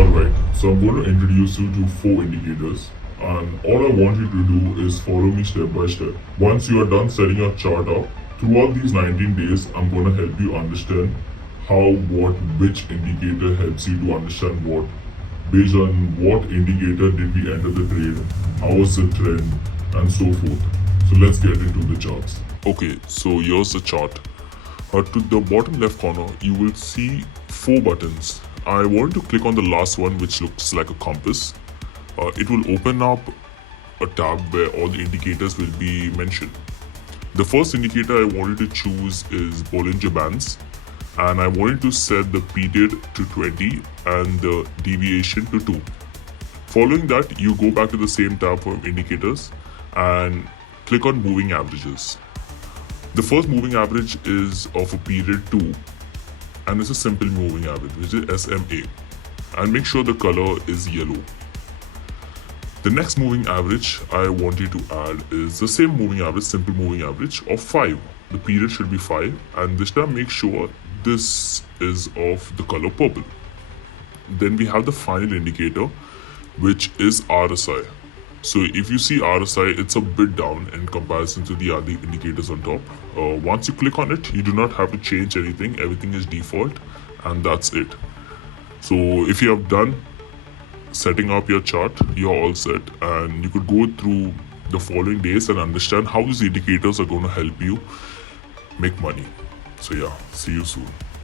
Alright, so I'm going to introduce you to 4 indicators, and all I want you to do is follow me step by step. Once you are done setting your chart up, throughout these 19 days, I'm going to help you understand how, what, which indicator helps you to understand what. Based on what indicator did we enter the trade, how was the trend, and so forth. So let's get into the charts. Okay, so here's the chart. To the bottom left corner, you will see 4 buttons. I want to click on the last one, which looks like a compass. It will open up a tab where all the indicators will be mentioned. The first indicator I wanted to choose is Bollinger Bands, and I wanted to set the period to 20 and the deviation to 2. Following that, you go back to the same tab for indicators and click on moving averages. The first moving average is of a period 2, and it's a simple moving average, which is SMA, and make sure the color is yellow. The next moving average I want you to add is the same moving average, simple moving average of 5. The period should be 5, and this time make sure this is of the color purple. Then we have the final indicator, which is RSI. So if you see RSI, it's a bit down in comparison to the other indicators on top. Once you click on it, you do not have to change anything. Everything is default, and that's it. So if you have done setting up your chart, you're all set, and you could go through the following days and understand how these indicators are going to help you make money. So yeah, see you soon.